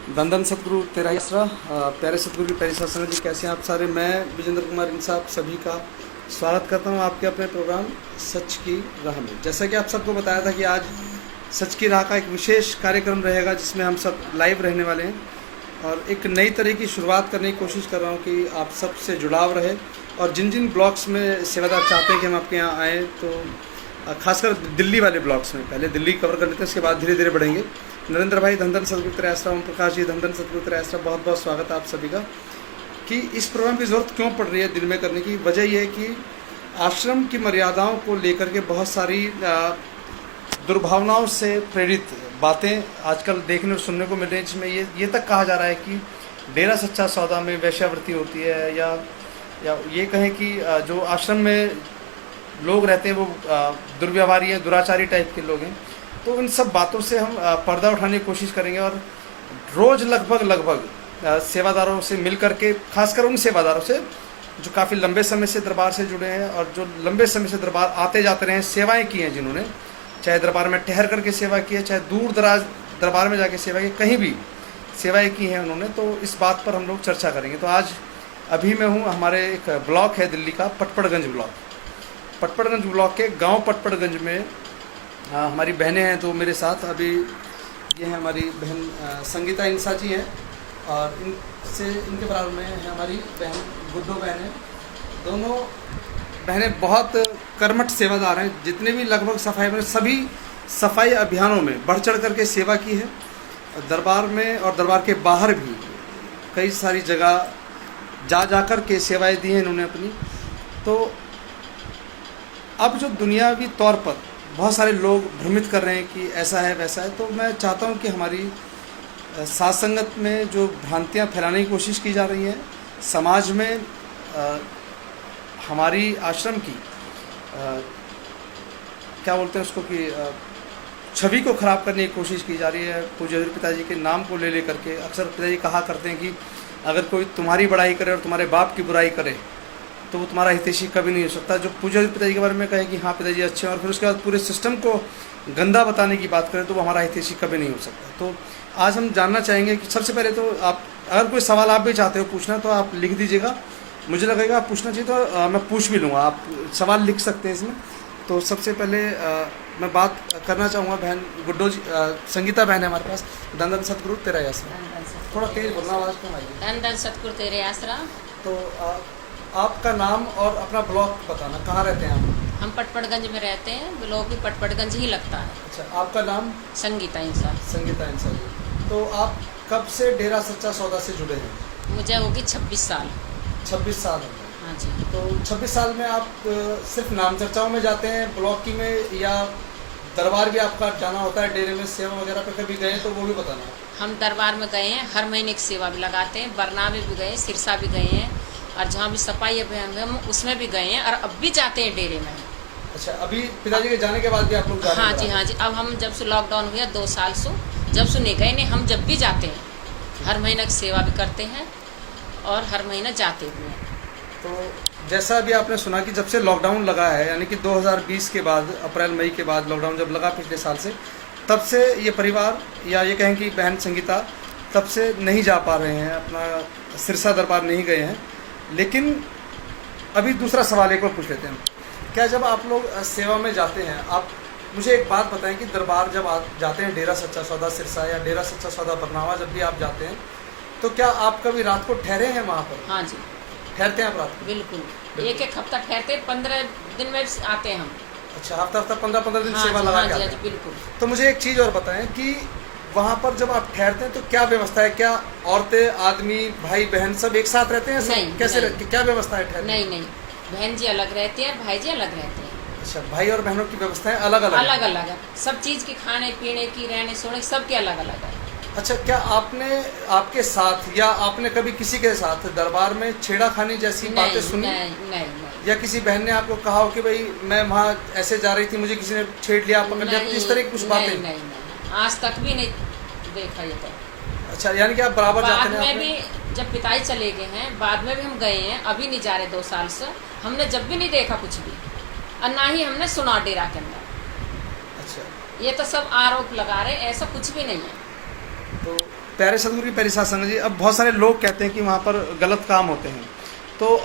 धन धन सतगुरु तेरा आसरा। प्यारे सतगुरु की प्यारी सत्संग जी, कैसे हैं आप सारे। मैं विजेंद्र कुमार इनसा आप सभी का स्वागत करता हूं आपके अपने प्रोग्राम सच की राह में। जैसा कि आप सबको बताया था कि आज सच की राह का एक विशेष कार्यक्रम रहेगा जिसमें हम सब लाइव रहने वाले हैं और एक नई तरह की शुरुआत करने की कोशिश कर रहा हूं कि आप सबसे जुड़ाव रहे। और जिन जिन ब्लॉक्स में सेवादार चाहते हैं कि हम आपके यहाँ आएँ, तो खासकर दिल्ली वाले ब्लॉक्स में पहले दिल्ली कवर कर लेते हैं, उसके बाद धीरे धीरे बढ़ेंगे। नरेंद्र भाई, धन धन सतगुरु तेरा आसरा, ओम प्रकाश जी, धन धन सतगुरु तेरा आसरा, बहुत बहुत स्वागत है आप सभी का। कि इस प्रोग्राम की ज़रूरत क्यों पड़ रही है दिल में करने की वजह यह है कि आश्रम की मर्यादाओं को लेकर के बहुत सारी दुर्भावनाओं से प्रेरित बातें आजकल देखने और सुनने को मिल रही हैं, जिसमें ये तक कहा जा रहा है कि डेरा सच्चा सौदा में वेश्यावृत्ति होती है, या ये कहें कि जो आश्रम में लोग रहते हैं वो दुर्व्यवहारी हैं, दुराचारी टाइप के लोग हैं। तो इन सब बातों से हम पर्दा उठाने की कोशिश करेंगे और रोज़ लगभग सेवादारों से मिल करके, खासकर उन सेवादारों से जो काफ़ी लंबे समय से दरबार से जुड़े हैं और जो लंबे समय से दरबार आते जाते रहे हैं, सेवाएं की हैं जिन्होंने, चाहे दरबार में ठहर करके सेवा की है, चाहे दूर दराज दरबार में जाके सेवा की, कहीं भी सेवाएँ की हैं उन्होंने। तो इस बात पर हम लोग चर्चा करेंगे। तो आज अभी मैं हूँ, हमारे एक ब्लॉक है दिल्ली का, पटपड़गंज ब्लॉक। पटपड़गंज ब्लॉक के गाँव पटपड़गंज में हमारी बहनें हैं तो मेरे साथ। अभी ये है हमारी बहन संगीता इंसा जी हैं और इनके बराबर में है हमारी बहन गुड्डो बहन है। दोनों बहनें बहुत कर्मठ सेवादार हैं। जितने भी लगभग सफाई में सभी सफाई अभियानों में बढ़ चढ़ करके सेवा की है। दरबार में और दरबार के बाहर भी कई सारी जगह जा कर के सेवाएं दी हैं इन्होंने अपनी। तो अब जो दुनियावी तौर पर बहुत सारे लोग भ्रमित कर रहे हैं कि ऐसा है वैसा है, तो मैं चाहता हूं कि हमारी साथ संगत में जो भ्रांतियां फैलाने की कोशिश की जा रही हैं, समाज में हमारी आश्रम की क्या बोलते हैं उसको, कि छवि को ख़राब करने की कोशिश की जा रही है। पूज्य पिताजी के नाम को ले करके अक्सर पिताजी कहा करते हैं कि अगर कोई तुम्हारी बड़ाई करे और तुम्हारे बाप की बुराई करे तो वो तुम्हारा हितैषी कभी नहीं हो सकता। जो पूज्य पिताजी के बारे में कहे कि हाँ पिताजी अच्छे हैं और फिर उसके बाद पूरे सिस्टम को गंदा बताने की बात करें तो वो हमारा हितैषी कभी नहीं हो सकता। तो आज हम जानना चाहेंगे कि सबसे पहले तो आप, अगर कोई सवाल आप भी चाहते हो पूछना तो आप लिख दीजिएगा। मुझे लगेगा आप पूछना चाहिए तो मैं पूछ भी लूँगा, आप सवाल लिख सकते हैं इसमें। तो सबसे पहले मैं बात करना चाहूँगा बहन गुड्डो जी, संगीता बहन है हमारे पास। धन धन सतगुरु तेरा आसरा, थोड़ा तेज बोलना, आवाज़ कम आई। धन धन सतगुरु तेरे आसरा। तो आपका नाम और अपना ब्लॉक बताना, कहाँ रहते हैं आप? हम पटपड़गंज में रहते हैं, ब्लॉक भी पटपड़गंज ही लगता है। अच्छा, आपका नाम? संगीता इंसा। संगीता इंसा जी। तो आप कब से डेरा सच्चा सौदा से जुड़े हैं? मुझे होगी 26 साल। 26 साल हो गए। हाँ जी। तो 26 साल में आप सिर्फ नाम चर्चाओं में जाते हैं ब्लॉक की में, या दरबार भी आपका जाना होता है, डेरे में सेवा वगैरह पे कभी गए तो वो भी बताना। हम दरबार में गए हैं, हर महीने की सेवा भी लगाते हैं, बरना में भी गए, सिरसा भी गए हैं, और जहाँ भी सफाई अभियान में हम उसमें भी गए हैं, और अब भी जाते हैं डेरे में। अच्छा, अभी पिताजी के जाने के बाद भी आप लोग जा रहे हैं? हाँ जी, हाँ जी। अब हम जब से लॉकडाउन हुआ 2 साल से, जब से नहीं गए नहीं, हम जब भी जाते हैं, हर महीने की सेवा भी करते हैं और हर महीने जाते हुए हैं। तो जैसा अभी आपने सुना कि जब से लॉकडाउन लगा है, यानी कि 2020 के बाद, अप्रैल मई के बाद लॉकडाउन जब लगा पिछले साल से, तब से ये परिवार, या ये कहें कि बहन संगीता, तब से नहीं जा पा रहे हैं, अपना सिरसा दरबार नहीं गए हैं। लेकिन अभी दूसरा सवाल एक बार पूछ लेते हैं। क्या जब आप लोग सेवा में जाते हैं, आप मुझे एक बात बताएं कि दरबार जब आप जाते हैं, डेरा सच्चा सौदा सिरसा या डेरा सच्चा सौदा बरनावा, जब भी आप जाते हैं तो क्या आप कभी रात को ठहरे हैं वहाँ पर? हाँ जी, ठहरते हैं आप रात को? बिल्कुल। एक हफ्ता ठहरते, 15 दिन में आते हैं हम। अच्छा, हफ्ता 15 दिन हाँ सेवा जी, लगा हाँ के जी, आते हाँ जी, हैं। बिल्कुल। तो मुझे एक चीज़ और बताएं कि वहाँ पर जब आप ठहरते हैं तो क्या व्यवस्था है? क्या औरतें, आदमी, भाई बहन सब एक साथ रहते हैं? नहीं, कैसे नहीं। क्या व्यवस्था है ठहरने? नहीं, बहन जी अलग रहते हैं, भाई जी अलग रहते हैं। अच्छा, भाई और बहनों की व्यवस्थाएं अलग अलग अलग अलग है, सब चीज़ की, खाने पीने की, रहने सोने, सबके अलग अलग है। अच्छा, क्या आपने आपके साथ या आपने कभी किसी के साथ दरबार में छेड़ाखानी जैसी बातें सुनी? नहीं। या किसी बहन ने आपको कहा हो कि भाई मैं वहाँ ऐसे जा रही थी, मुझे किसी ने छेड़ लिया, पकड़ लिया, इस तरह की कुछ बातें? नहीं, आज तक भी नहीं देखा ये तो। अच्छा, यानी कि आप बराबर जाते हैं? बाद में भी जब पिताजी चले गए हैं, बाद में भी हम गए हैं, अभी नहीं जा रहे 2 साल से। हमने जब भी नहीं देखा कुछ भी, और ना ही हमने सुना डेरा के अंदर। अच्छा, ये तो सब आरोप लगा रहे, ऐसा कुछ भी नहीं है। तो प्यारे सदगुरु की प्यारी साध संगत जी, अब बहुत सारे लोग कहते हैं कि वहाँ पर गलत काम होते हैं, तो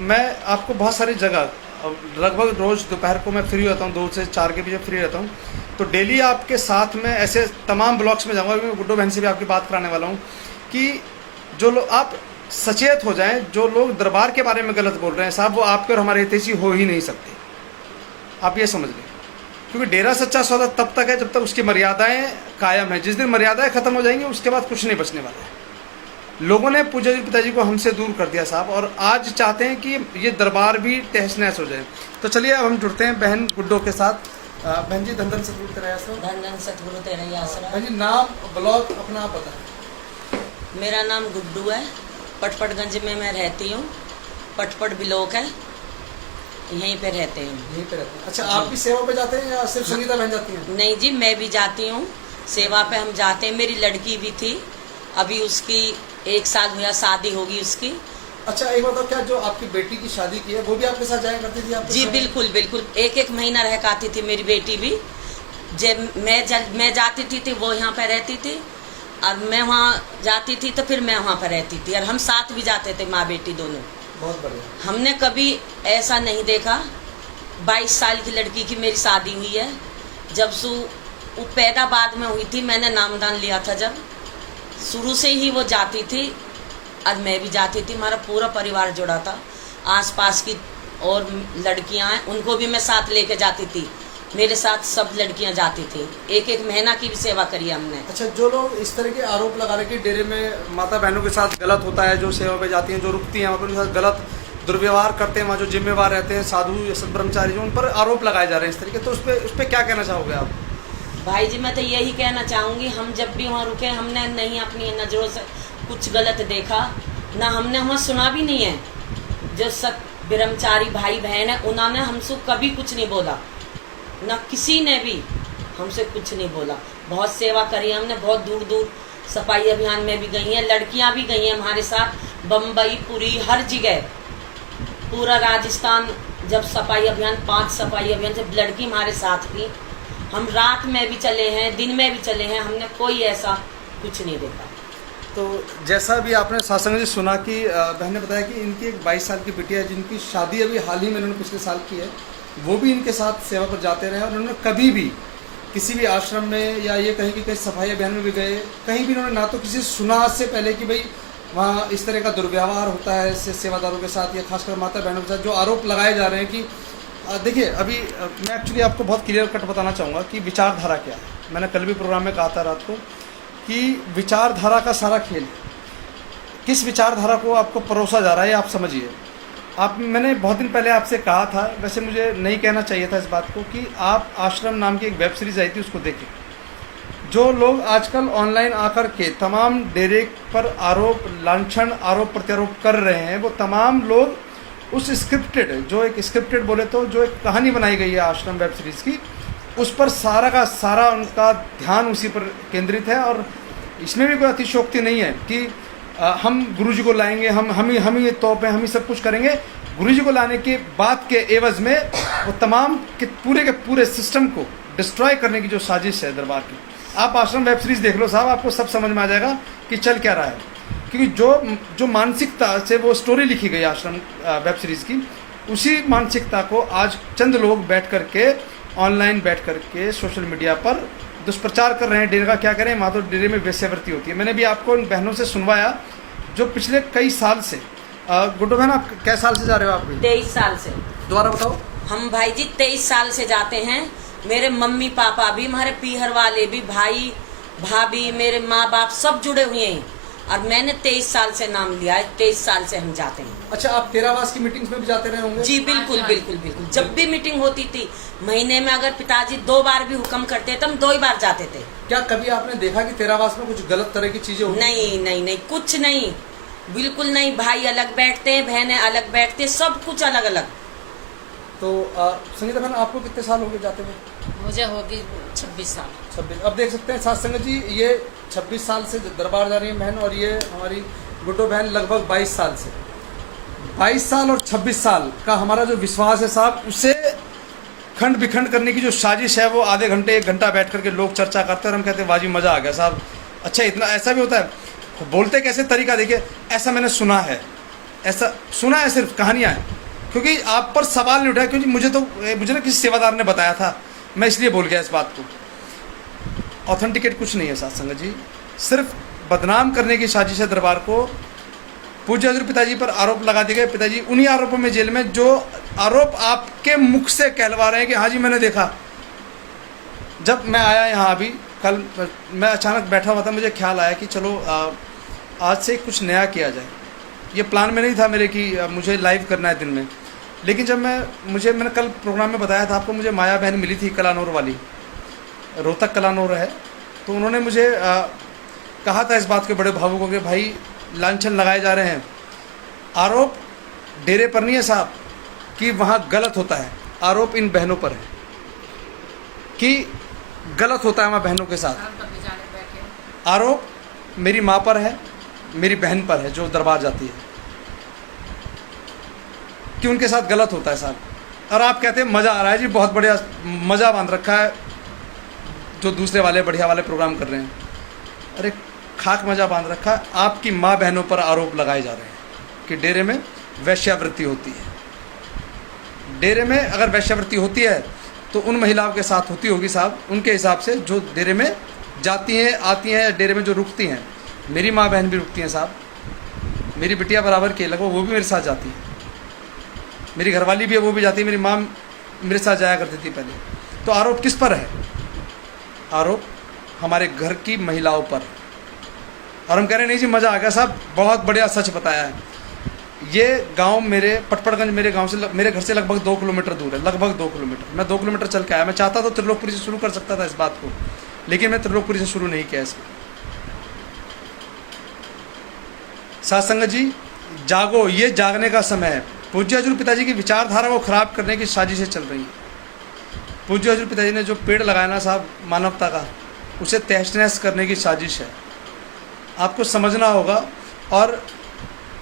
मैं आपको बहुत सारी जगह लगभग रोज़ दोपहर को मैं फ्री रहता हूँ, 2 से 4 के बीच फ्री रहता हूँ, तो डेली आपके साथ में ऐसे तमाम ब्लॉग्स में जाऊँगा। मैं गुड्डो बहन से भी आपकी बात कराने वाला हूँ कि जो लोग आप सचेत हो जाएं, जो लोग दरबार के बारे में गलत बोल रहे हैं साहब, वो आपके और हमारे हितैषी हो ही नहीं सकते। आप ये समझ लें, क्योंकि डेरा सच्चा सौदा तब तक है जब तक उसकी मर्यादाएं कायम है। जिस दिन मर्यादाएं खत्म हो जाएंगी उसके बाद कुछ नहीं बचने वाला है। लोगों ने पूज्य पिताजी को हमसे दूर कर दिया साहब, और आज चाहते हैं कि ये दरबार भी तहस नहस हो जाए। तो चलिए अब हम जुड़ते हैं बहन गुड्डो के साथ। बहन जी, धन धन सतगुरु तेरा आसरा। धन धन सतगुरु तेरा ही आसरा। बहन जी, नाम ब्लॉग अपना आप बताएं। मेरा नाम गुड्डू है, पटपटगंज में मैं रहती हूँ। पटपट ब्लॉक है, यहीं पे रहते हैं। यहीं पे रहते हैं। अच्छा, आप भी सेवा पे जाते हैं या सिर्फ संगीता बहन जाती हैं? नहीं जी, मैं भी जाती हूँ सेवा पे, हम जाते हैं। मेरी लड़की भी थी, अभी उसकी 1 साल हुआ, शादी होगी उसकी। अच्छा, एक बताओ, क्या जो आपकी बेटी की शादी की है वो भी आपके साथ जाया करती थी? जी बिल्कुल बिल्कुल, 1 महीना रह आती थी मेरी बेटी भी। जब मैं जाती थी वो यहाँ पे रहती थी, और मैं वहाँ जाती थी तो फिर मैं वहाँ पर रहती थी, और हम साथ भी जाते थे, माँ बेटी दोनों। बहुत बढ़िया। हमने कभी ऐसा नहीं देखा। 22 साल की लड़की की मेरी शादी हुई है। जब वो पैदा बाद में हुई थी, मैंने नामदान लिया था, जब शुरू से ही वो जाती थी और मैं भी जाती थी। हमारा पूरा परिवार जुड़ा था, आसपास की और लड़कियां हैं उनको भी मैं साथ लेके जाती थी। मेरे साथ सब लड़कियां जाती थी। 1 महीना की भी सेवा करी हमने। अच्छा, जो लोग इस तरह के आरोप लगा रहे कि डेरे में माता बहनों के साथ गलत होता है, जो सेवा पे जाती हैं, जो रुकती हैं, वहाँ पर उनके साथ गलत दुर्व्यवहार करते हैं, वहाँ जो जिम्मेवार रहते हैं साधु या सब ब्रह्मचारी, जो उन पर आरोप लगाए जा रहे हैं इस तरीके, तो उस पर क्या कहना चाहोगे आप? भाई जी, मैं तो यही कहना चाहूँगी, हम जब भी वहाँ रुके हमने नहीं अपनी नज़रों से कुछ गलत देखा, ना हमने वहाँ सुना भी नहीं है। जो सब ब्रह्मचारी भाई बहन है उन्होंने हमसे कभी कुछ नहीं बोला, ना किसी ने भी हमसे कुछ नहीं बोला। बहुत सेवा करी हमने, बहुत दूर दूर सफाई अभियान में भी गई हैं, लड़कियां भी गई हैं हमारे साथ, बम्बई, पुरी, हर जगह, पूरा राजस्थान। जब सफाई अभियान 5 सफाई अभियान जब लड़की हमारे साथ थी, हम रात में भी चले हैं, दिन में भी चले हैं, हमने कोई ऐसा कुछ नहीं देखा। तो जैसा भी आपने सत्संग जी सुना कि बहन ने बताया कि इनकी एक 22 साल की बिटिया है जिनकी शादी अभी हाल ही में इन्होंने पिछले साल की है, वो भी इनके साथ सेवा पर जाते रहे, और उन्होंने कभी भी किसी भी आश्रम में या ये कहीं कि कहीं सफाई अभियान में भी गए, कहीं भी इन्होंने ना तो किसी सुना आज से पहले कि भाई वहाँ इस तरह का दुर्व्यवहार होता है सेवादारों के साथ, या खासकर माता बहनों के साथ जो आरोप लगाए जा रहे हैं कि देखिए, अभी मैं एक्चुअली आपको बहुत क्लियर कट बताना चाहूँगा कि विचारधारा क्या है। मैंने कल भी प्रोग्राम में कहा था रात को कि विचारधारा का सारा खेल, किस विचारधारा को आपको परोसा जा रहा है आप समझिए। मैंने बहुत दिन पहले आपसे कहा था, वैसे मुझे नहीं कहना चाहिए था इस बात को, कि आप आश्रम नाम की एक वेब सीरीज़ आई थी उसको देखें। जो लोग आजकल ऑनलाइन आकर के तमाम डेरे पर आरोप लांछन आरोप प्रत्यारोप कर रहे हैं, वो तमाम लोग उस स्क्रिप्टेड, जो एक स्क्रिप्टेड बोले तो जो एक कहानी बनाई गई है आश्रम वेब सीरीज़ की, उस पर सारा का सारा उनका ध्यान उसी पर केंद्रित है। और इसमें भी कोई अतिशयोक्ति नहीं है कि हम गुरुजी को लाएंगे, हम ही ये तौर पे हम ही सब कुछ करेंगे। गुरुजी को लाने के बाद के एवज में वो तमाम के पूरे सिस्टम को डिस्ट्रॉय करने की जो साजिश है दरबार की, आप आश्रम वेब सीरीज़ देख लो साहब, आपको सब समझ में आ जाएगा कि चल क्या रहा है। क्योंकि जो मानसिकता से वो स्टोरी लिखी गई आश्रम वेब सीरीज़ की, उसी मानसिकता को आज चंद लोग बैठ कर के ऑनलाइन बैठ कर के सोशल मीडिया पर दुष्प्रचार कर रहे हैं। डेरे का क्या करें, वहाँ तो डेरे में वेश्यावृत्ति होती है। मैंने भी आपको इन बहनों से सुनवाया जो पिछले कई साल से, गुड्डो बहन आप कै साल से जा रहे हो? आप भी 23 साल से। दोबारा बताओ। हम भाई जी 23 साल से जाते हैं। मेरे मम्मी पापा भी, हमारे पीहर वाले भी, भाई भाभी, मेरे माँ बाप सब जुड़े हुए हैं, और मैंने 23 साल से नाम लिया है। 23 साल से हम जाते हैं। अच्छा, आप तेरावास की मीटिंग्स में भी जाते रहे होंगे? जी बिल्कुल बिल्कुल बिल्कुल। जब भी मीटिंग होती थी, महीने में अगर पिताजी 2 बार भी हुक्म करते थे, हम 2 ही बार जाते थे। क्या कभी आपने देखा कि तेरावास में कुछ गलत तरह की चीजें होती? नहीं नहीं नहीं, कुछ नहीं, बिल्कुल नहीं। भाई अलग बैठते हैं, बहनें अलग बैठते हैं, सब कुछ अलग अलग। तो संगीता बहन, आपको कितने साल हो गए जाते हुए? मुझे होगी 26 साल। 26। अब देख सकते हैं साथ संगत जी, ये 26 साल से दरबार जा रही है बहन, और ये हमारी गुड्डो बहन लगभग 22 साल से। 22 साल और 26 साल का हमारा जो विश्वास है साहब, उसे खंड बिखंड करने की जो साजिश है, वो आधे घंटे 1 घंटा बैठ करके लोग चर्चा करते हैं और हम कहते हैं वाजी मज़ा आ गया साहब, अच्छा, इतना ऐसा भी होता है? बोलते कैसे तरीका देखिए, ऐसा मैंने सुना है, ऐसा सुना है, सिर्फ कहानियाँ हैं। क्योंकि आप पर सवाल नहीं उठाया, क्योंकि मुझे ना किसी सेवादार ने बताया था, मैं इसलिए बोल गया इस बात को। ऑथेंटिकेट कुछ नहीं है साथ संगत जी, सिर्फ बदनाम करने की साजिश है दरबार को। पूज्य हजूर पिताजी पर आरोप लगा दिए गए, पिताजी उन्हीं आरोपों में जेल में जो आरोप आपके मुख से कहलवा रहे हैं कि हाँ जी मैंने देखा। जब मैं आया यहाँ अभी कल, मैं अचानक बैठा हुआ था, मुझे ख्याल आया कि चलो आज से कुछ नया किया जाए। ये प्लान में नहीं था मेरे कि मुझे लाइव करना है दिन में, लेकिन जब मैंने कल प्रोग्राम में बताया था आपको, मुझे माया बहन मिली थी कलानौर वाली, रोहतक कलानौर है, तो उन्होंने मुझे कहा था इस बात के बड़े भावुक हो गए, भाई लांछन लगाए जा रहे हैं, आरोप डेरे पर नहीं है साहब कि वहाँ गलत होता है, आरोप इन बहनों पर है कि गलत होता है वहाँ बहनों के साथ। आरोप मेरी माँ पर है, मेरी बहन पर है जो दरबार जाती है, कि उनके साथ गलत होता है साहब। और आप कहते हैं मज़ा आ रहा है जी, बहुत बढ़िया मज़ा बांध रखा है जो दूसरे वाले बढ़िया वाले प्रोग्राम कर रहे हैं। अरे खाक मज़ा बांध रखा है, आपकी माँ बहनों पर आरोप लगाए जा रहे हैं कि डेरे में वैश्यावृत्ति होती है। डेरे में अगर वैश्यावृत्ति होती है तो उन महिलाओं के साथ होती होगी साहब, उनके हिसाब से जो डेरे में जाती हैं, आती हैं, डेरे में जो रुकती हैं। मेरी माँ बहन भी रुकती हैं साहब, मेरी बिटिया बराबर के लगभग वो भी मेरे साथ जाती है, मेरी घरवाली भी है वो भी जाती है, मेरी माँ मेरे साथ जाया करती थी पहले। तो आरोप किस पर है? आरोप हमारे घर की महिलाओं पर। और हम कह रहे नहीं जी मज़ा आ गया साहब, बहुत बढ़िया सच बताया है। ये गांव मेरे पटपड़गंज, मेरे गांव से मेरे घर से लगभग 2 किलोमीटर दूर है, लगभग 2 किलोमीटर। मैं 2 किलोमीटर चल के आया। मैं चाहता तो त्रिलोकपुरी से शुरू कर सकता था इस बात को, लेकिन मैं त्रिलोकपुरी से शुरू नहीं किया इसको। साथ संगत जी जागो, ये जागने का समय है। पूज्य हजूर पिताजी की विचारधारा को खराब करने की साजिशें चल रही हैं। पूज्य हजूर पिताजी ने जो पेड़ लगाया ना साहब मानवता का, उसे तहस नहस करने की साजिश है। आपको समझना होगा और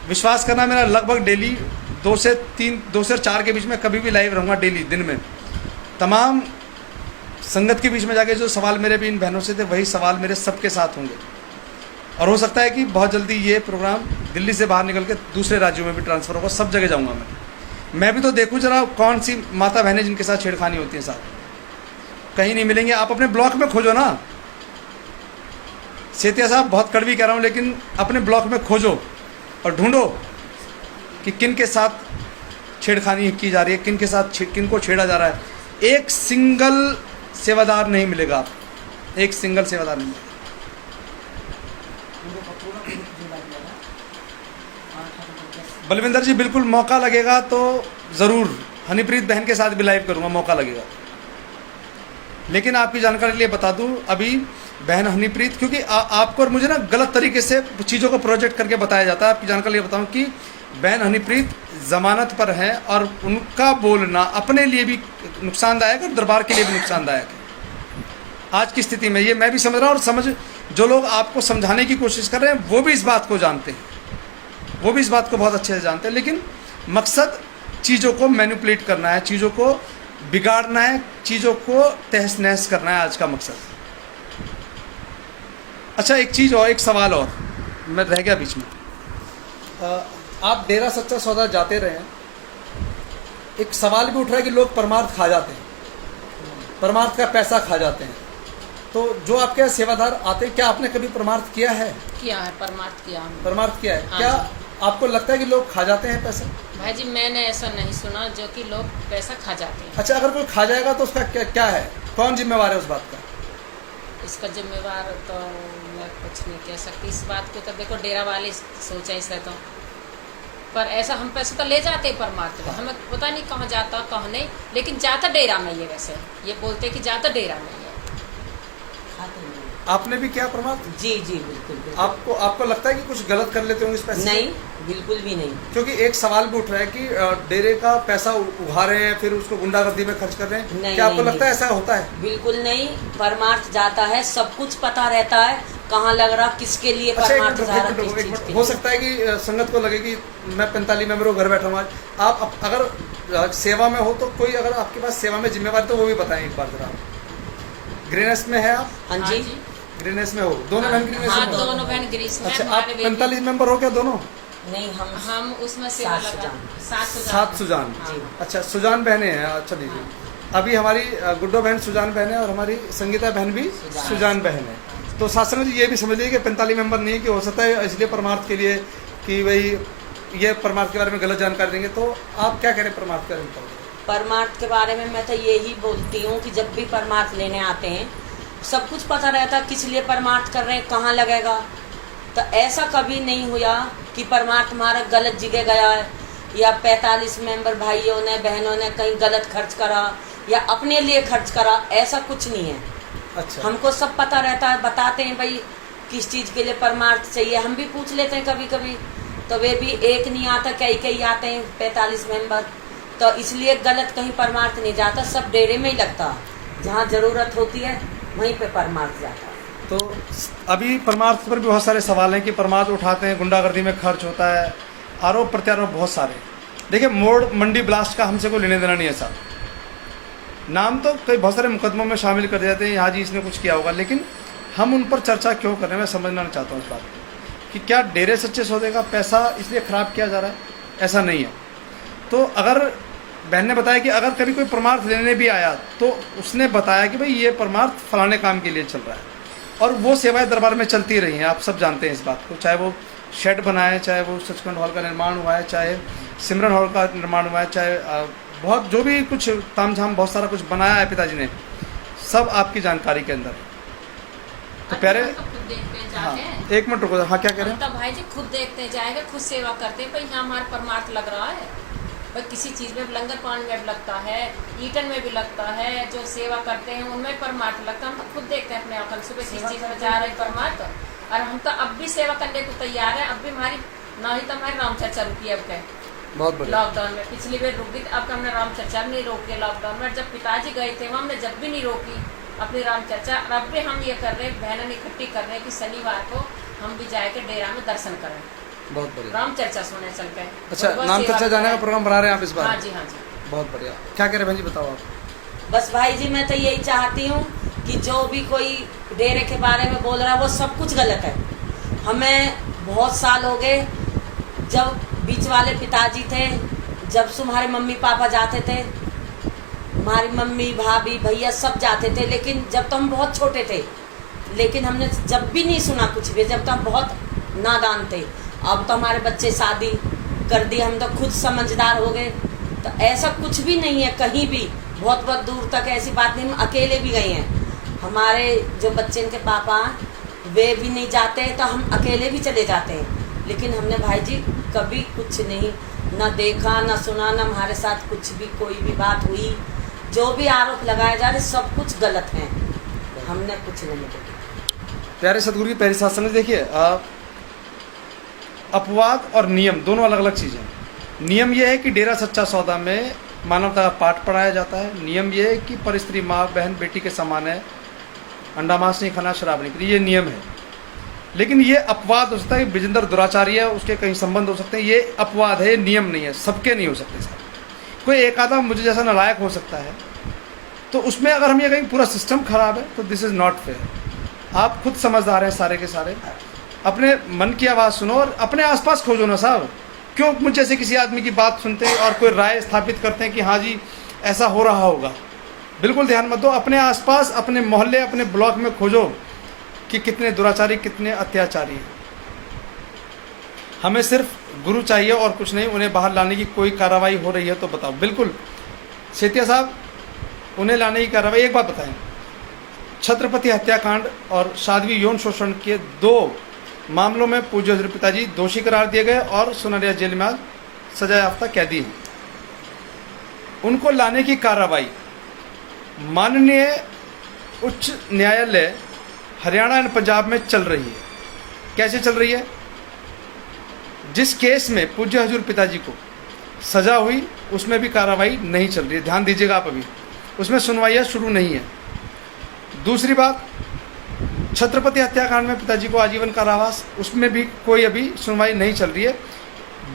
विश्वास करना, मेरा लगभग डेली 2 से 4 के बीच में कभी भी लाइव रहूँगा डेली दिन में। तमाम संगत के बीच में जाके जो सवाल मेरे भी इन बहनों से थे, वही सवाल मेरे सबके साथ होंगे। और हो सकता है कि बहुत जल्दी ये प्रोग्राम दिल्ली से बाहर निकल के दूसरे राज्यों में भी ट्रांसफ़र होगा, सब जगह जाऊँगा मैं भी तो देखूँ जरा कौन सी माता बहनें जिनके साथ छेड़खानी होती हैं साहब। कहीं नहीं मिलेंगे, आप अपने ब्लॉक में खोजो ना। सेतिया साहब बहुत कड़वी कह रहा हूँ, लेकिन अपने ब्लॉक में खोजो और ढूंढो कि किन के साथ छेड़खानी की जा रही है, किन के साथ किन को छेड़ा जा रहा है। एक सिंगल सेवादार नहीं मिलेगा, एक सिंगल सेवादार नहीं मिलेगा। बलविंदर जी बिल्कुल मौका लगेगा तो ज़रूर हनीप्रीत बहन के साथ भी लाइव करूँगा, मौका लगेगा। लेकिन आपकी जानकारी के लिए बता दूं, अभी बहन हनीप्रीत, क्योंकि आपको और मुझे ना गलत तरीके से चीज़ों को प्रोजेक्ट करके बताया जाता है। आपकी जानकारी के लिए बताऊं कि बहन हनीप्रीत ज़मानत पर है और उनका बोलना अपने लिए भी नुकसानदायक और दरबार के लिए भी नुकसानदायक है आज की स्थिति में। ये मैं भी समझ रहा हूँ, और जो लोग आपको समझाने की कोशिश कर रहे हैं वो भी इस बात को जानते हैं, वो भी इस बात को बहुत अच्छे से जानते हैं। लेकिन मकसद चीज़ों को मैनिपुलेट करना है, चीज़ों को बिगाड़ना है, चीज़ों को तहस नहस करना है आज का मकसद। अच्छा एक चीज़ और, एक सवाल और मैं रह गया बीच में। आप डेरा सच्चा सौदा जाते रहे, एक सवाल भी उठ रहा है कि लोग परमार्थ खा जाते हैं, परमार्थ का पैसा खा जाते हैं। तो जो आपके यहाँ सेवादार आते हैं, क्या आपने कभी परमार्थ किया है? किया है, परमार्थ किया हमने। परमार्थ किया है? हाँ क्या जी। आपको लगता है कि लोग खा जाते हैं पैसा? भाई जी मैंने ऐसा नहीं सुना जो कि लोग पैसा खा जाते हैं। अच्छा, अगर कोई खा जाएगा तो उसका क्या है, कौन जिम्मेवार है उस बात का? इसका जिम्मेवार तो मैं कुछ नहीं कह सकती इस बात को, तो देखो डेरा वाले सोचा इसे तो, पर ऐसा हम पैसे तो ले जाते हैं परमार्थ में, हमें पता नहीं कहाँ जाता कहाँ नहीं, लेकिन जाता डेरा में। ये वैसे ये बोलते कि जाता डेरा में है। आपने भी किया परमार्थ? जी जी बिल्कुल, बिल्कुल। आपको लगता है कि कुछ गलत कर लेते होंगे इस पैसे? नहीं, बिल्कुल भी नहीं। क्योंकि एक सवाल भी उठ रहा है कि डेरे का पैसा उठा रहे हैं, फिर उसको गुंडागर्दी में खर्च कर रहे हैं। नहीं, क्या आपको नहीं, लगता है ऐसा होता है? बिल्कुल नहीं। परमार्थ जाता है, सब कुछ पता रहता है, कहाँ लग रहा, किसके लिए परमार्थ जा रहा, किस चीज के हो सकता है कि संगत को लगे कि मैं 45 मेंबर घर बैठा हूँ आज। आप अगर सेवा में हो तो कोई, अगर आपके पास सेवा में जिम्मेवारी तो वो भी बताएं एक बार जरा। ग्रेनेस में है आप? हाँ जी। ग्रीनेस में हो, दोनों बहन ग्रीनेस हाँ में हो? दोनों बहन ग्रीस में। अच्छा, आप हमारे बेबी- 45 मेंबर हो क्या दोनों? नहीं, हम उसमें सेवा 7 लगा सुजान। 7 सुजान। जी। अच्छा, सुजान बहनें हैं। अच्छा दीजिए, अभी हमारी गुड्डो बहन सुजान बहन है और हमारी संगीता बहन भी सुजान बहन है। तो शास्त्र जी ये भी समझ लीजिए कि 45 मेंबर नहीं है, कि हो सकता है इसलिए परमार्थ के लिए कि भाई ये परमार्थ के बारे में गलत जानकारी देंगे। तो आप क्या कह रहे हैं परमार्थ के बारे में? परमार्थ के बारे में मैं तो यही बोलती हूँ कि जब भी परमार्थ लेने आते हैं सब कुछ पता रहता है किस लिए परमार्थ कर रहे हैं, कहाँ लगेगा। तो ऐसा कभी नहीं हुआ कि परमार्थ हमारा गलत जगह गया है या 45 मेंबर भाइयों ने बहनों ने कहीं गलत खर्च करा या अपने लिए खर्च करा, ऐसा कुछ नहीं है। अच्छा, हमको सब पता रहता है, बताते हैं भाई किस चीज़ के लिए परमार्थ चाहिए। हम भी पूछ लेते हैं कभी कभी, तो वे भी एक नहीं आता, कई आते हैं 45 मेंबर। तो इसलिए गलत कहीं परमार्थ नहीं जाता, सब डेरे में ही लगता। जहाँ ज़रूरत होती है वहीं पे परमार्थ जाता है। तो अभी परमार्थ पर भी बहुत सारे सवाल हैं कि परमार्थ उठाते हैं, गुंडागर्दी में खर्च होता है, आरोप प्रत्यारोप बहुत सारे। देखिए, मोड़ मंडी ब्लास्ट का हमसे कोई लेने देना नहीं है साहब। नाम तो कई बहुत सारे मुकदमों में शामिल कर देते हैं, यहाँ जी इसने कुछ किया होगा, लेकिन हम उन पर चर्चा क्यों कर रहे हैं, मैं समझना चाहता हूँ इस बात को कि क्या डेरे सच्चे सौदे का पैसा इसलिए ख़राब किया जा रहा है? ऐसा नहीं है। तो अगर बहन ने बताया कि अगर कभी कोई परमार्थ लेने भी आया तो उसने बताया कि भाई ये परमार्थ फलाने काम के लिए चल रहा है, और वो सेवाएं दरबार में चलती रही हैं। आप सब जानते हैं इस बात को, चाहे वो शेड बनाए, चाहे वो सचखंड हॉल का निर्माण हुआ है, चाहे सिमरन हॉल का निर्माण हुआ है, चाहे बहुत जो भी कुछ तामझाम बहुत सारा कुछ बनाया है पिताजी ने, सब आपकी जानकारी के अंदर। तो प्यारे, हम तो खुद देखते हैं हाँ जाके। एक मिनट रुको, हाँ क्या कह रहे हैं? तो भाई जी खुद देखते हैं, जाएगा खुद सेवा करते हैं। भाई यहाँ हमारा परमार्थ लग रहा है, भाई किसी चीज़ में लंगर पान में भी लगता है, ईटन में भी लगता है, जो सेवा करते हैं उनमें परमार्थ लगता है। हम तो खुद देखते हैं अपने अकल सुबह किस चीज़ में जा रहे हैं परमार्थ। और हम तो अब भी सेवा करने को तैयार है। अब भी हमारी ना ही तो हमारी राम चर्चा रुकी अब गए बहुत बढ़िया। लॉकडाउन में, पिछली बार रुक गई, अब हमने राम चर्चा नहीं रोकी है लॉकडाउन में। जब पिताजी गए थे वहाँ हमने जब भी नहीं रोकी अपनी राम चर्चा। और अब भी हम ये कर रहे हैं, बहनें इकट्ठी कर रहे हैं कि शनिवार को हम भी जाके डेरा में दर्शन करें, बहुत बढ़िया। राम चर्चा सुने चल के। अच्छा, बहुत नाम सेवा चर्चा जाने का करें। प्रोग्राम बना रहे हैं आप इस बार? हाँ जी, हाँ जी। बहुत बढ़िया। क्या कह रहे हैं बहन जी, बताओ आप। बस भाई जी मैं तो यही चाहती हूँ कि जो भी कोई डेरे के बारे में बोल रहा है वो सब कुछ गलत है। हमें बहुत साल हो गए, जब बीच वाले पिताजी थे, जब से हमारे मम्मी पापा जाते थे, हमारी मम्मी भाभी भैया सब जाते थे, लेकिन जब तो हम बहुत छोटे थे, लेकिन हमने जब भी नहीं सुना कुछ भी, जब तो हम बहुत नादान थे। अब तो हमारे बच्चे शादी कर दी, हम तो खुद समझदार हो गए। तो ऐसा कुछ भी नहीं है कहीं भी, बहुत बहुत दूर तक ऐसी बात नहीं। हम अकेले भी गए हैं, हमारे जो बच्चे के पापा वे भी नहीं जाते, तो हम अकेले भी चले जाते हैं। लेकिन हमने भाई जी कभी कुछ नहीं, ना देखा ना सुना, ना हमारे साथ कुछ भी कोई भी बात हुई। जो भी आरोप लगाए जा रहे सब कुछ गलत है, हमने कुछ नहीं देखा। प्यारे सदगुरु की प्यारी साथ संगत, देखिए अपवाद और नियम दोनों अलग अलग चीज़ें हैं। नियम यह है कि डेरा सच्चा सौदा में मानवता का पाठ पढ़ाया जाता है। नियम यह है कि पर स्त्री माँ बहन बेटी के समान है, अंडा मांस नहीं खाना, शराब नहीं पीनी, ये नियम है। लेकिन ये अपवाद हो सकता है कि विजेंद्र दुराचारी है, उसके कहीं संबंध हो सकते हैं, ये अपवाद है, ये नियम नहीं है, सबके नहीं हो सकते साहब। कोई एक आधा मुझे जैसा नालायक हो सकता है, तो उसमें अगर हम ये कहें पूरा सिस्टम खराब है तो दिस इज़ नॉट फेयर। आप खुद समझदार हैं सारे के सारे, अपने मन की आवाज़ सुनो और अपने आसपास खोजो ना साहब। क्यों मुझ जैसे किसी आदमी की बात सुनते हैं और कोई राय स्थापित करते हैं कि हाँ जी ऐसा हो रहा होगा? बिल्कुल ध्यान मत दो, अपने आसपास, अपने मोहल्ले, अपने ब्लॉक में खोजो कि कितने दुराचारी, कितने अत्याचारी हैं। हमें सिर्फ गुरु चाहिए और कुछ नहीं। उन्हें बाहर लाने की कोई कार्रवाई हो रही है तो बताओ। बिल्कुल सेतिया साहब, उन्हें लाने की कार्रवाई, एक बात बताएं, छत्रपति हत्याकांड और साध्वी यौन शोषण के 2 मामलों में पूज्य हजूर पिताजी दोषी करार दिए गए और सुनहरिया जेल में आज सजा याफ्ता कैदी हैं। उनको लाने की कार्रवाई माननीय उच्च न्यायालय हरियाणा एंड पंजाब में चल रही है। कैसे चल रही है? जिस केस में पूज्य हजूर पिताजी को सजा हुई उसमें भी कार्रवाई नहीं चल रही है। ध्यान दीजिएगा आप, अभी उसमें सुनवाइयाँ शुरू नहीं है। दूसरी बात, छत्रपति हत्याकांड में पिताजी को आजीवन कारावास, उसमें भी कोई अभी सुनवाई नहीं चल रही है।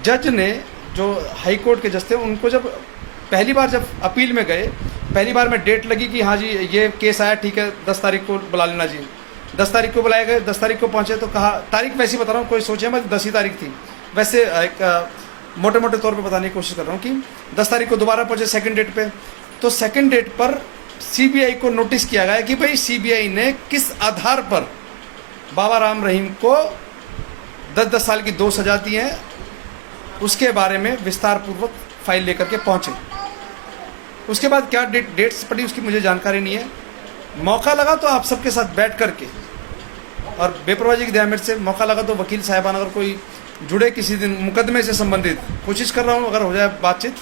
जज ने, जो हाई कोर्ट के जज थे, उनको जब पहली बार जब अपील में गए, पहली बार में डेट लगी कि हाँ जी ये केस आया, ठीक है 10 तारीख को बुला लेना जी, 10 तारीख को बुलाए गए, 10 तारीख को पहुँचे तो कहा, तारीख वैसी बता रहा हूँ, कोई सोचे मैं 10 ही तारीख थी, वैसे एक मोटे मोटे तौर पे बताने की कोशिश कर रहा हूँ कि 10 तारीख को दोबारा पहुँचे सेकंड डेट पे। तो सेकंड डेट पर सीबीआई को नोटिस किया गया कि भाई सीबीआई ने किस आधार पर बाबा राम रहीम को 10-10 साल की 2 सजा दी हैं, उसके बारे में विस्तार पूर्वक फाइल लेकर के पहुँचे। उसके बाद क्या डेट्स पड़ी उसकी मुझे जानकारी नहीं है। मौका लगा तो आप सबके साथ बैठ करके, और बेपरवाही की दयामिर से मौका लगा तो वकील साहिबान अगर कोई जुड़े किसी दिन मुकदमे से संबंधित, कोशिश कर रहा हूँ अगर हो जाए बातचीत,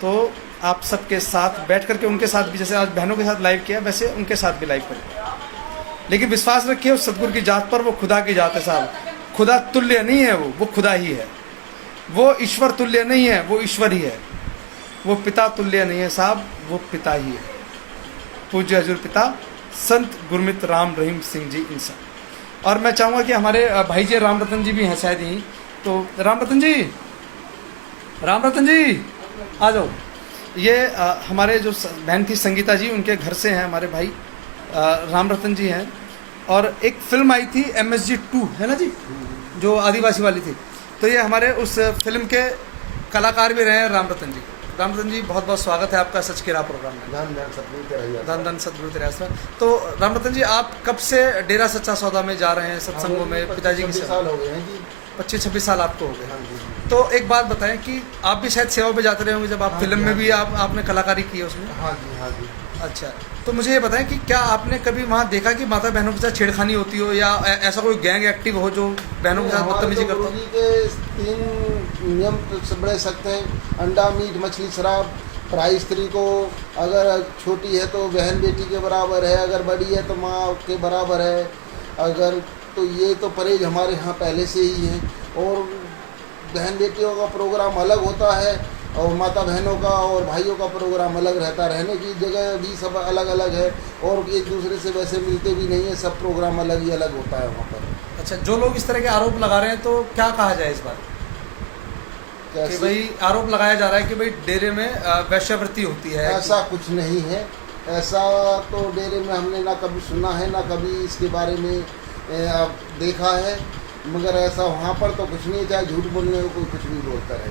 तो आप सबके साथ बैठ करके उनके साथ भी, जैसे आज बहनों के साथ लाइव किया वैसे उनके साथ भी लाइव करें। लेकिन विश्वास रखिए उस सतगुरु की जात पर, वो खुदा की जात है साहब। खुदा तुल्य नहीं है, वो खुदा ही है। वो ईश्वर तुल्य नहीं है, वो ईश्वर ही है। वो पिता तुल्य नहीं है साहब, वो पिता ही है। पूज्य हजूर पिता संत गुरमित राम रहीम सिंह जी इंसान। और मैं चाहूँगा कि हमारे भाई जी राम रतन जी भी हैं शायद यहीं, तो राम रतन जी आ जाओ। ये हमारे जो बहन थी संगीता जी, उनके घर से हैं हमारे भाई राम रतन जी हैं। और एक फिल्म आई थी MSG 2 है ना जी, जो आदिवासी वाली थी, तो ये हमारे उस फिल्म के कलाकार भी रहे हैं राम रतन जी। राम रतन जी बहुत बहुत स्वागत है आपका सच की राह प्रोग्राम में। धन धन सतगुरु तेरे आसरा। तो राम रतन जी, आप कब से डेरा सच्चा सौदा में जा रहे हैं सत्संगों में? पिताजी की सेवा साल हो गए हैं जी। 25-26 साल आपको हो गए। हाँ जी। तो एक बात बताएं कि आप भी शायद सेवा पे जाते रहे होंगे, जब आप फिल्म में भी आपने कलाकारी की है उसमें। हाँ जी। अच्छा, तो मुझे ये बताएं कि क्या आपने कभी वहाँ देखा कि माता बहनों के साथ छेड़खानी होती हो, या ऐसा कोई गैंग एक्टिव हो जो बहनों के साथ बदतमीजी करता हो? गुरुजी के 3 नियम बड़े सख्त हैं: अंडा, मीट, मछली, शराब। पराई स्त्री को अगर छोटी है तो बहन बेटी के बराबर है, अगर बड़ी है तो माँ के बराबर है। अगर तो ये तो परहेज हमारे यहाँ पहले से ही है। और बहन बेटियों का प्रोग्राम अलग होता है, और माता बहनों का और भाइयों का प्रोग्राम अलग रहता। रहने की जगह भी सब अलग अलग है, और एक दूसरे से वैसे मिलते भी नहीं है। सब प्रोग्राम अलग ही अलग होता है वहाँ पर। अच्छा, जो लोग इस तरह के आरोप लगा रहे हैं तो क्या कहा जाए इस बार? कि भाई आरोप लगाया जा रहा है कि भाई डेरे में वैश्यावृत्ति होती है। ऐसा कुछ नहीं है। ऐसा तो डेरे में हमने ना कभी सुना है, ना कभी इसके बारे में देखा है। मगर ऐसा वहाँ पर तो कुछ नहीं, चाहे झूठ बोलने को कोई कुछ भी बोलता रहे।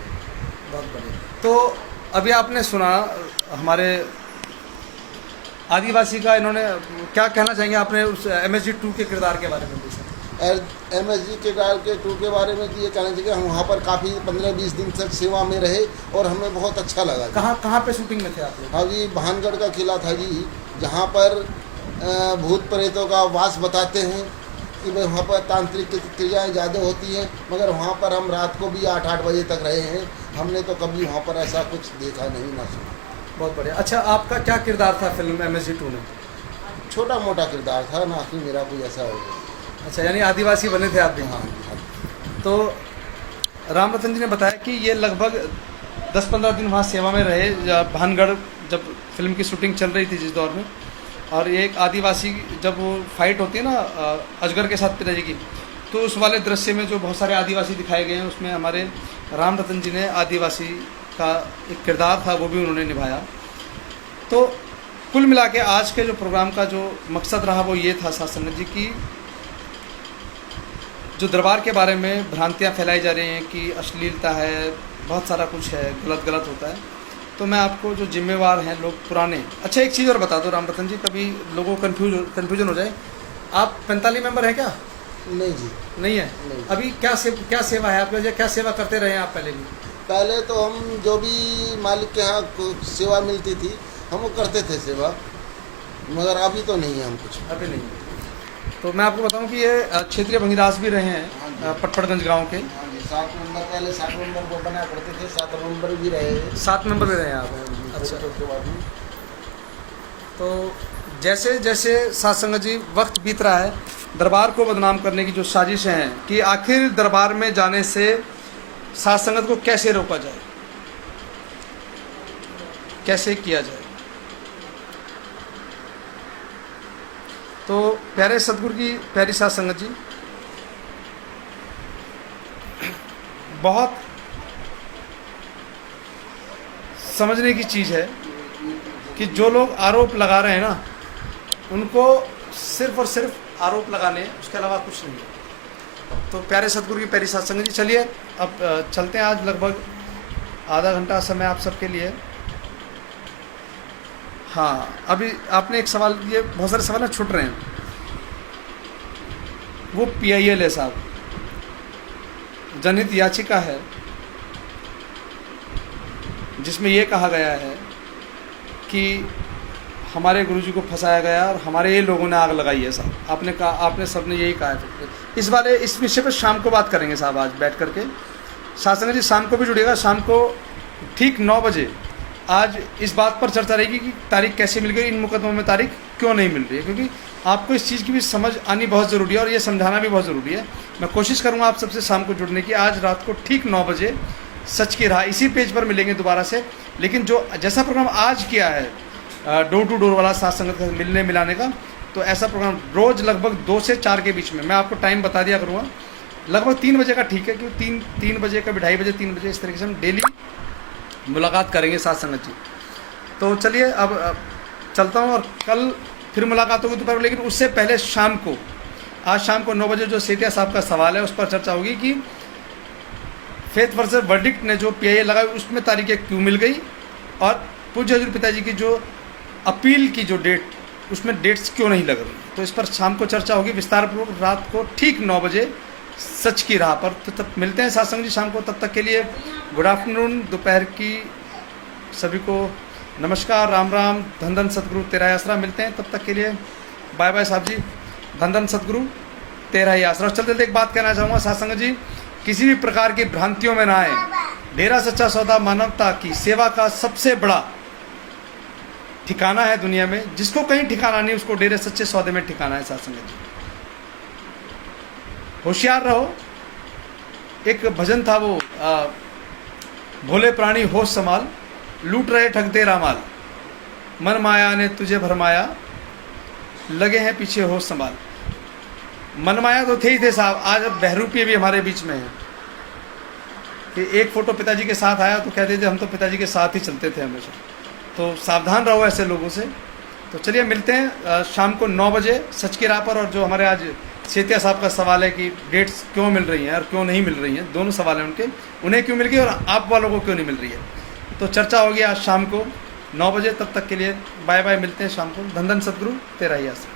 बहुत बढ़िया। तो अभी आपने सुना हमारे आदिवासी का, इन्होंने क्या कहना चाहेंगे आपने उस MSG 2 के किरदार के बारे में? MSG किरदार के 2 के बारे में ये कहना चाहिए, हम वहाँ पर काफ़ी 15-20 दिन तक सेवा में रहे और हमें बहुत अच्छा लगा। कहाँ पे शूटिंग में थे आप लोग? हाँ जी, भानगढ़ का किला था जी, जहाँ पर भूत प्रेतों का वास बताते हैं कि भाई वहाँ पर तांत्रिक क्रियाएँ ज़्यादा होती हैं। मगर वहाँ पर हम रात को भी 8-8 बजे तक रहे हैं। हमने तो कभी वहाँ पर ऐसा कुछ देखा नहीं, ना सुना। बहुत बढ़िया। अच्छा, आपका क्या किरदार था फिल्म MSG 2 में? छोटा मोटा किरदार था, ना कि मेरा कोई ऐसा हो। अच्छा, यानी आदिवासी बने थे आप भी? हाँ। तो राम रतन जी ने बताया कि ये लगभग 10-15 दिन वहाँ सेवा में रहे, भानगढ़ जब फिल्म की शूटिंग चल रही थी जिस दौर में। और ये एक आदिवासी, जब वो फाइट होती है ना अजगर के साथ पिताजी की, तो उस वाले दृश्य में जो बहुत सारे आदिवासी दिखाए गए हैं, उसमें हमारे राम रतन जी ने आदिवासी का एक किरदार था वो भी उन्होंने निभाया। तो कुल मिला के आज के जो प्रोग्राम का जो मकसद रहा वो ये था साथ संगत जी की, जो दरबार के बारे में भ्रांतियाँ फैलाई जा रही हैं कि अश्लीलता है, बहुत सारा कुछ है, गलत होता है। तो मैं आपको जो जिम्मेवार हैं लोग पुराने, अच्छा एक चीज़ और बता दो राम रतन जी, कभी लोगों को कन्फ्यूजन हो जाए, आप 45 मेंबर हैं क्या? नहीं जी, नहीं है। नहीं। अभी क्या सेवा है आपके, क्या सेवा करते रहे हैं आप पहले भी? पहले तो हम जो भी मालिक के यहाँ सेवा मिलती थी हम वो करते थे सेवा, मगर अभी तो नहीं है हम कुछ। अभी नहीं। तो मैं आपको बताऊं कि ये क्षेत्रीय भंगीदास भी रहे हैं पटपड़गंज गांव के। हाँ जी, 7 नंबर, पहले 7 नंबर को बना करते थे, 7 नंबर भी रहे। 7 नंबर भी रहे हैं आप? अच्छा। तो जैसे जैसे साथ संगत जी वक्त बीत रहा है, दरबार को बदनाम करने की जो साजिशें हैं कि आखिर दरबार में जाने से साथ संगत को कैसे रोका जाए, कैसे किया जाए। तो प्यारे सतगुरु की प्यारी साथ संगत जी, बहुत समझने की चीज़ है कि जो लोग आरोप लगा रहे हैं ना, उनको सिर्फ और सिर्फ आरोप लगाने, उसके अलावा कुछ नहीं है। तो प्यारे सतगुरु की प्यारी सात संगत जी, चलिए अब चलते हैं। आज लगभग आधा घंटा समय आप सबके लिए। हाँ, अभी आपने एक सवाल, ये बहुत सारे सवाल छूट रहे हैं। वो PIL है साहब, जनहित याचिका है जिसमें ये कहा गया है कि हमारे गुरुजी को फंसाया गया और हमारे ये लोगों ने आग लगाई है साहब। आपने कहा, आपने सबने यही कहा है। इस विषय पर शाम को बात करेंगे साहब, आज बैठ करके। शासन जी शाम को भी जुड़ेगा, शाम को ठीक 9 बजे आज इस बात पर चर्चा रहेगी कि तारीख कैसे मिल गई, इन मुकदमों में तारीख क्यों नहीं मिल रही है, क्योंकि आपको इस चीज़ की भी समझ आनी बहुत ज़रूरी है और ये समझाना भी बहुत ज़रूरी है। मैं कोशिश करूँगा आप सबसे शाम को जुड़ने की। आज रात को ठीक 9 बजे सच की राह इसी पेज पर मिलेंगे दोबारा से। लेकिन जो जैसा प्रोग्राम आज किया है डोर टू डोर वाला साथ संगत का मिलने मिलाने का, तो ऐसा प्रोग्राम रोज़ लगभग 2 से 4 के बीच में, मैं आपको टाइम बता दिया करूँगा, लगभग 3 बजे का ठीक है, क्योंकि 3 बजे का भी, 2:30 बजे 3 बजे, इस तरीके से हम डेली मुलाकात करेंगे साथ संगत जी। तो चलिए अब चलता हूँ, और कल फिर मुलाकात होगी दोपहर। लेकिन उससे पहले शाम को, आज शाम को 9 बजे जो सेठिया साहब का सवाल है उस पर चर्चा होगी कि फेथ वर्सेस वर्डिक्ट ने जो PIL लगाई उसमें तारीखें क्यों मिल गई, और पूज्य हजूर पिताजी की जो अपील की जो डेट, उसमें डेट्स क्यों नहीं लग रही। तो इस पर शाम को चर्चा होगी विस्तारपूर्वक, रात को ठीक 9 बजे सच की राह पर। तो तब मिलते हैं सत्संग जी शाम को। तब तक के लिए गुड आफ्टरनून, दोपहर की सभी को नमस्कार, राम राम, धन धन सतगुरु तेरा ही आसरा। मिलते हैं तब तक के लिए, बाय बाय साहब जी, धन धन सतगुरु तेरा ही आसरा। चलते चलते एक बात कहना चाहूँगा सत्संग जी, किसी भी प्रकार की भ्रांतियों में ना आए। डेरा सच्चा सौदा मानवता की सेवा का सबसे बड़ा ठिकाना है दुनिया में। जिसको कहीं ठिकाना नहीं, उसको डेरे सच्चे सौदे में ठिकाना है सत्संग जी। होशियार रहो। एक भजन था वो, भोले प्राणी होश संभाल, लूट रहे ठग तेरा माल, मन माया ने तुझे भरमाया, लगे हैं पीछे होश संभाल। मन माया तो थे ही थे साहब, आज अब बहरूपीय भी हमारे बीच में है। कि एक फोटो पिताजी के साथ आया तो कहते थे हम तो पिताजी के साथ ही चलते थे हमेशा। तो सावधान रहो ऐसे लोगों से। तो चलिए मिलते हैं शाम को 9 बजे सच की राह पर। और जो हमारे आज सेठिया साहब का सवाल है कि डेट्स क्यों मिल रही हैं और क्यों नहीं मिल रही हैं, दोनों सवाल हैं उनके, उन्हें क्यों मिल गई और आप वालों को क्यों नहीं मिल रही है, तो चर्चा होगी आज शाम को 9 बजे। तब तक के लिए बाय बाय, मिलते हैं शाम को। धन धन सतगुरु तेरा ही आसरा।